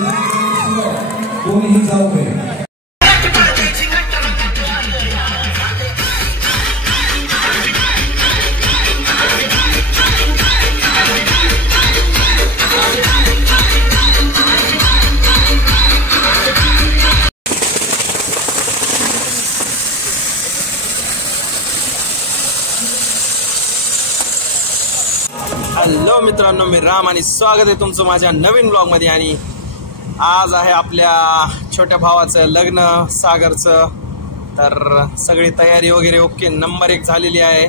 कोणीही जाऊ नये. हॅलो मित्रांनो, मी राम आणि स्वागत आहे तुमचं माझ्या नवीन ब्लॉग मध्ये. आणि आज आहे आपल्या छोट्या भावाचं लग्न, सागरचं. तर सगळी तयारी वगैरे ओके, नंबर 1 झालेली आहे.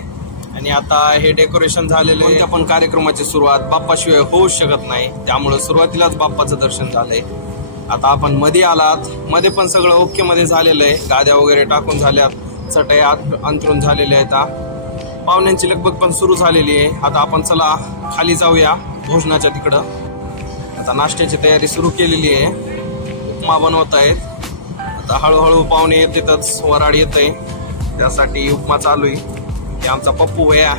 आणि आता हे डेकोरेशन झालेलं आहे. आपण कार्यक्रमाची सुरुवात बाप्पाशिवाय होऊच शकत नाही, त्यामुळे सुरुवातीलाच बाप्पाचं दर्शन झालंय. आता आपण मध्ये आलात, मध्ये पण सगळं ओके मध्ये झालेलं आहे. गाद्या वगैरे टाकून झाल्यात, चटया अंतरून झालेल्या आहेत. पाहुण्यांची लगबग पण सुरू झालेली आहे. आता आपण चला खाली जाऊया भोजनाच्या तिकडं. आता नाश्त्याची तयारी सुरू केलेली आहे. उपमा बनवत आहेत. आता हळूहळू पाहुणे येतातच, वराड येतंय, त्यासाठी उपमा चालू आहे. हे आमचा पप्पू भैया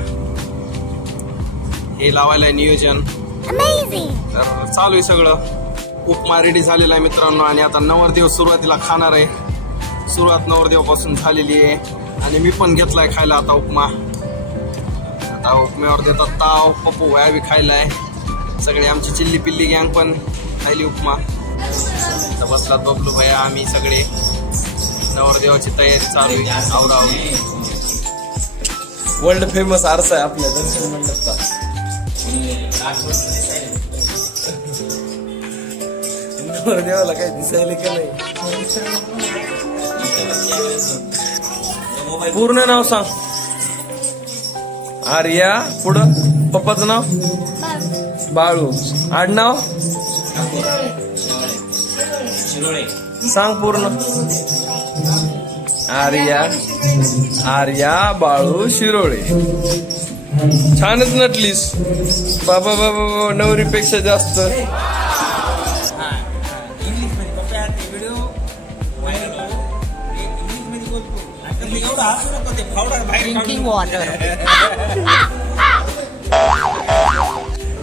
हे लावायला नियोजन. तर चालू आहे सगळं. उपमा रेडी झालेला आहे मित्रांनो. आणि आता नवरदेव सुरुवातीला खाणार आहे. सुरुवात नवरदेव पासून झालेली आहे. आणि मी पण घेतलाय खायला आता उपमा. आता उपम्यावर देतात ताव. पप्पू भैया बी खायलाय. सगळे आमची चिल्ली पिल्ली गँग पण खायली उपमा. बसला बबलू भैया, आम्ही सगळे. नवरदेवाची तयारी चालू आहे. आवरावरी वर्ल्ड फेमस आरसा आहे आपल्या दर्शन मंडपचा. नवरदेवाला काही दिसायला का नाही. पूर्ण नाव सांग. आर्या. पुढं पप्पाचं नाव बाळू. आडनाव सांग पूर्ण. आर्या बाळू शिरोळे. छानच नटलीस बाबा बाबा, नवरीपेक्षा जास्त. Drinking water.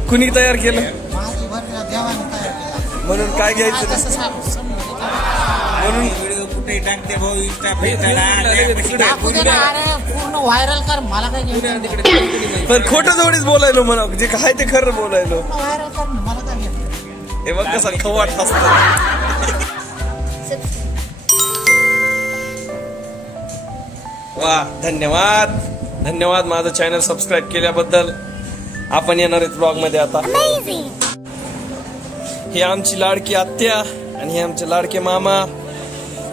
कुणी तयार केलं म्हणून काय घ्यायचं म्हणून कुठे टाकते भाऊ, इंस्टा पूर्ण व्हायरल कर. मला काय घ्यायचं, पण खोटं जोडीच बोलायलो म्हणा. जे काय ते खरं बोलायलो. व्हायरल कर, मला काय घ्यायचं. हे बघ कसा खवाट असत. वा, धन्यवाद धन्यवाद माझं चॅनल सबस्क्राईब केल्याबद्दल. आपण येणार आहेत ब्लॉग मध्ये आता. ही आमची लाडकी आत्या आणि हे आमचे लाडके मामा,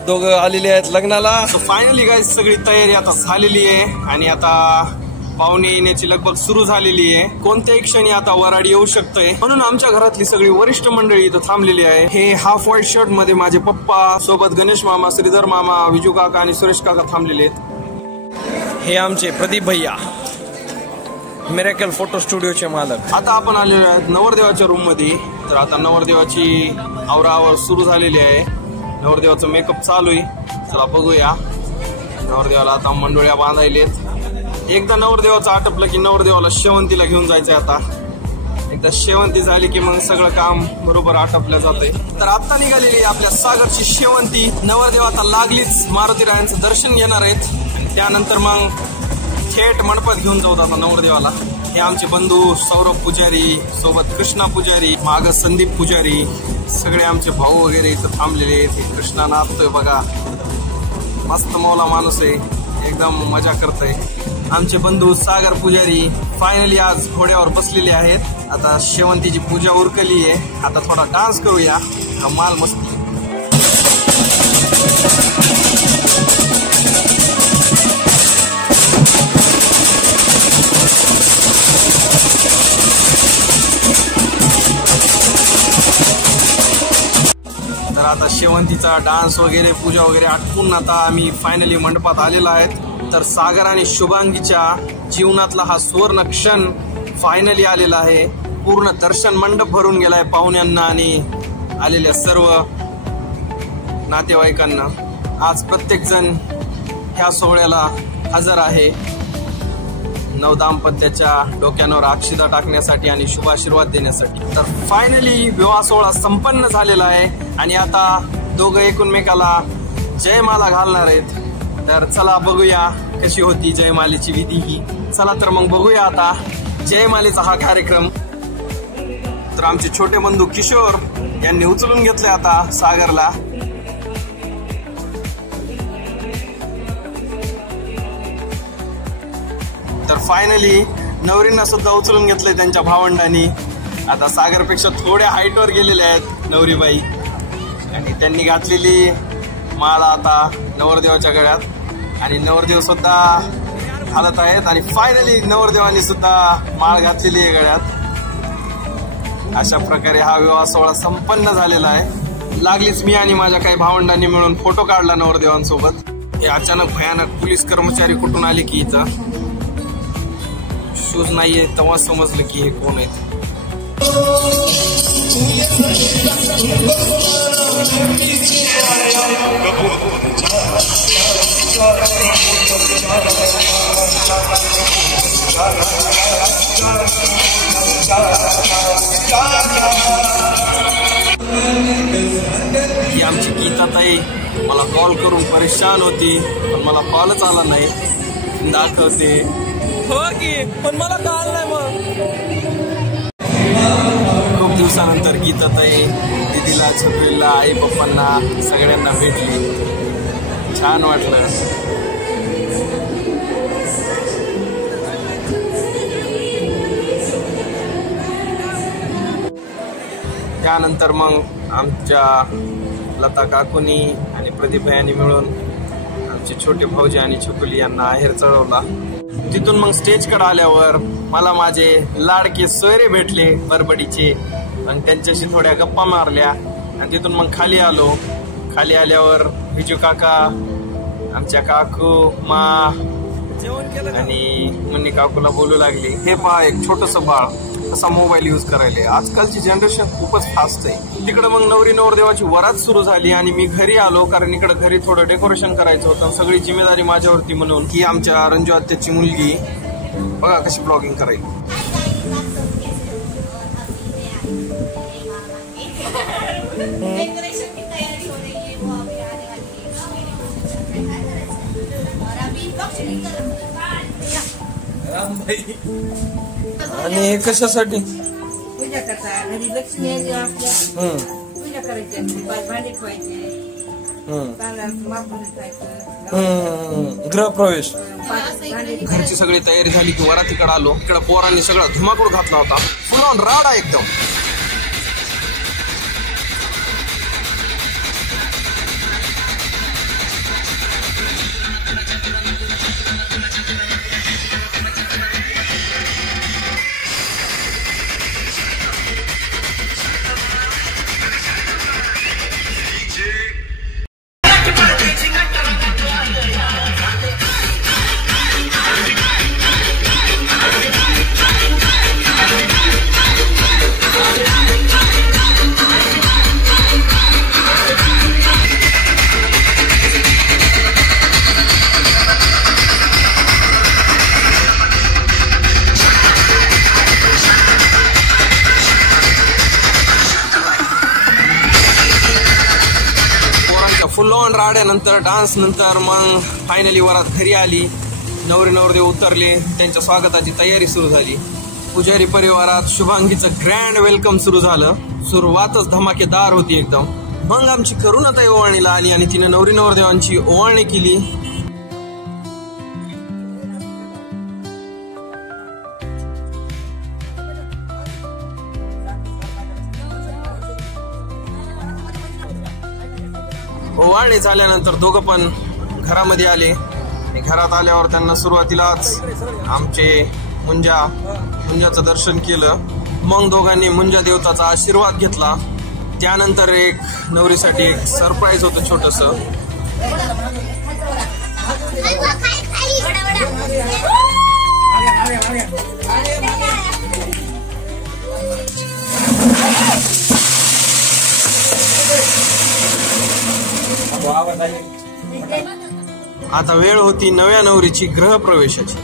दोघं आलेले आहेत लग्नाला. फायनली गाईज सगळी तयारी आता झालेली आहे. आणि आता पाहुणे येण्याची लगबग सुरू झालेली आहे. कोणत्याही क्षणी आता वराड येऊ शकतंय, म्हणून आमच्या घरातली सगळी वरिष्ठ मंडळी इथं थांबलेली आहे. हे हाफ व्हाईट शर्ट मध्ये माझे पप्पा, सोबत गणेश मामा, श्रीधर मामा, विजू काका आणि सुरेश काका थांबलेले आहेत. हे आमचे प्रदीप भैया, मिरेकल फोटो स्टुडिओचे मालक. आता आपण आलेलो आहेत नवरदेवाच्या रूम मध्ये. तर आता नवरदेवाची आवरावर सुरू झालेली आहे. नवरदेवाचं मेकअप चालू आहे. चला बघूया. नवरदेवाला आता मंडोळ्या बांधायलेत. एकदा नवरदेवाचं आटपलं की नवरदेवाला शेवंतीला घेऊन जायचंय. आता एकदा शेवंती झाली की मग सगळं काम बरोबर आटपलं जातंय. तर आता निघालेली आपल्या सागरची शेवंती. नवरदेव आता लागलीच मारुती रायांचं दर्शन घेणार आहेत. आणि त्यानंतर मग थेट मंडपात घेऊन जाऊ आता नवरदेवाला. हे आमचे बंधू सौरभ पुजारी, सोबत कृष्णा पुजारी, माग संदीप पुजारी, सगळे आमचे भाऊ वगैरे इथं थांबलेले आहेत. कृष्णा नाचतोय बघा, मस्त मौला माणूस आहे, एकदम मजा करतोय. आमचे बंधू सागर पुजारी फायनली आज घोड्यावर बसलेले आहेत. आता शेवंतीची पूजा उरकली आहे. आता थोडा डान्स करूया, कमाल मस्ती. तर आता शेवंतीचा डान्स वगैरे पूजा वगैरे आटपून आता आम्ही फायनली मंडपात आलेलो आहेत. तर सागर आणि शुभांगीच्या जीवनातला हा सुवर्ण क्षण फायनली आलेला आहे. पूर्ण दर्शन मंडप भरून गेलाय पाहुण्यांना आणि आलेल्या सर्व नातेवाईकांना. आज प्रत्येक जण ह्या सोहळ्याला हजर आहे. नव दाम्पत्याच्या डोक्यावर अक्षिदा टाकण्यासाठी आणि शुभ आशीर्वाद देण्यासाठी. तर फायनली विवाह सोहळा संपन्न झालेला आहे आणि आता दोघं एकमेकाला जयमाला घालणार आहेत. तर चला बघूया कशी होती जयमालेची विधी ही. चला तर मग बघूया आता जयमालेचा हा कार्यक्रम. तर आमचे छोटे बंधू किशोर यांनी उचलून घेतले आता सागरला. तर फायनली नवरींना सुद्धा उचलून घेतलंय त्यांच्या भावंडांनी. आता सागरपेक्षा थोड्या हाईटवर गेलेले आहेत नवरीबाई आणि त्यांनी घातलेली माळा आता नवरदेवाच्या गळ्यात आणि नवरदेव सुद्धा घालत आहेत आणि फायनली नवरदेवानी सुद्धा माळ घातलेली आहे गळ्यात. अशा प्रकारे हा विवाह सोहळा संपन्न झालेला आहे. लागलीच मी आणि माझ्या काही भावंडांनी मिळून फोटो काढला नवरदेवांसोबत. हे अचानक भयानक पोलीस कर्मचारी कुठून आले की इथं शूज नाहीये तेव्हा समजलं की हे कोण आहेत. ही आमची गीताताई मला कॉल करून परेशान होती पण मला कॉलच आला नाही. दाखवते हो की पण मला कळलं नाही. मग खूप दिवसानंतर गीताताई दीदीला छकुलीला आई पप्पांना सगळ्यांना भेटली. छान वाटलं. त्यानंतर मग आमच्या लता काकूनी आणि प्रदीप यांनी मिळून आमचे छोटे भाऊजी आणि छकुली यांना आहेर चढवला. तिथून मग स्टेजकडे आल्यावर मला माझे लाडके सोयरे भेटले बरबडीचे आणि त्यांच्याशी थोड्या गप्पा मारल्या आणि तिथून मग खाली आलो. खाली आल्यावर विजू काका, आमच्या काकू, मा आणि मुन्नी काकूला बोलू लागली, हे पहा एक छोटस बाळ असा मोबाईल यूज करायला. आजकालची जनरेशन खूपच फास्ट आहे. तिकडे मग नवरी नवरदेवाची वरात सुरू झाली आणि मी घरी आलो कारण इकडे घरी थोडं डेकोरेशन करायचं होतं. सगळी जिम्मेदारी माझ्यावरती म्हणून ही आमच्या रंजू आत्याची मुलगी बघा कशी ब्लॉगिंग करायची. आणि हे कशासाठी? पूजा करता घरी लक्ष्मी आपल्या पूजा करायची, भांडे ठेवायचे, गृहप्रवेश. घरची सगळी तयारी झाली की वरातीकडे आलो. इकडे पोरांनी सगळा धुमाकूळ घातला होता. फुल ऑन राडा एकदम. फुल ऑन राड्यानंतर डान्स नंतर मग फायनली वरात घरी आली. नवरी नवरदेव उतरले. त्यांच्या स्वागताची तयारी सुरू झाली. पुजारी परिवारात शुभांगीचं ग्रँड वेलकम सुरू झालं. सुरुवातच धमाकेदार होती एकदम. मग आमची करुणाताई ओवाळणीला आली आणि तिने नवरी नवरदेवांची ओवाळणी केली. ओवाळणी झाल्यानंतर दोघं पण घरामध्ये आले. घरात आल्यावर त्यांना सुरुवातीलाच आमचे मुंजाचं दर्शन केलं. मग दोघांनी मुंजा देवताचा आशीर्वाद घेतला. त्यानंतर एक नवरीसाठी एक सरप्राईज होतं छोटस. आता वेळ होती नव्या नवरीची गृहप्रवेशाची.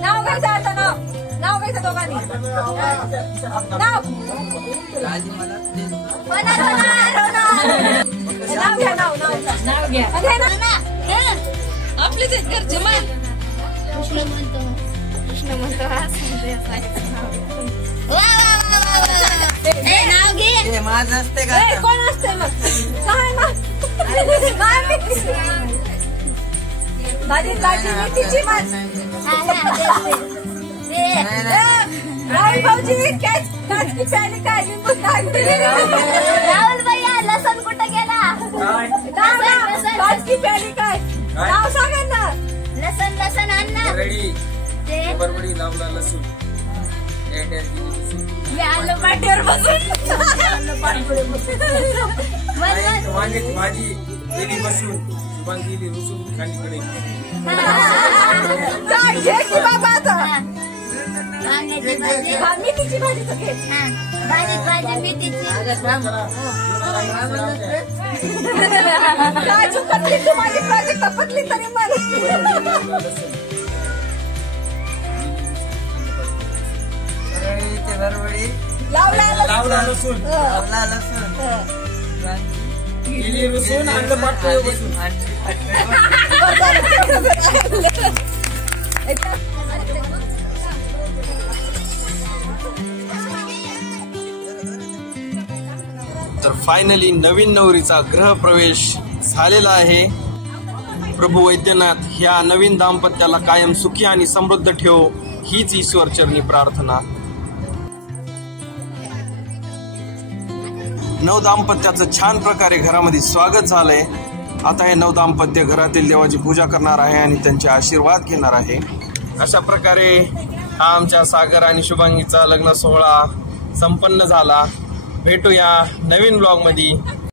नाव घ्यायचं आता नाव घ्यायचं दोघांनी नाव घ्या आपले तेच घरचे मान कृष्ण म्हणतो नाव घे माझं असते का कोण असते मग माझी मेथीची मान राहुल भाऊजी काच की प्याली काय राहुल भैया लसन कुठं गेला काच की प्याली काय नाव सांगा ना लसन अण्णा बरबडी लावला लसूण आलं पाठीवर बसून वांग्याची भाजी गेली बसून शुभांग गेली रुसून खालीकडे मेथीची भाजी माझी प्रोजेक्ट पतली तरी लावला लसूण गेली रुसून आणलं पाठीवर बसून तर फायनली नवीन नवरीचा गृहप्रवेश झालेला आहे. प्रभू वैद्यनाथ ह्या नवीन दाम्पत्याला कायम सुखी आणि समृद्ध ठेव हीच ईश्वरचरणी प्रार्थना. नव दाम्पत्याचं छान प्रकारे घरामध्ये स्वागत झालंय. आता हे नव दाम्पत्य घरातील देवाची पूजा करणार आहे आणि त्यांचे आशीर्वाद घेणार आहे. अशा प्रकारे हा आमच्या सागर आणि शुभांगीचा लग्न सोहळा संपन्न झाला. भेटूया नवीन ब्लॉग मध्ये.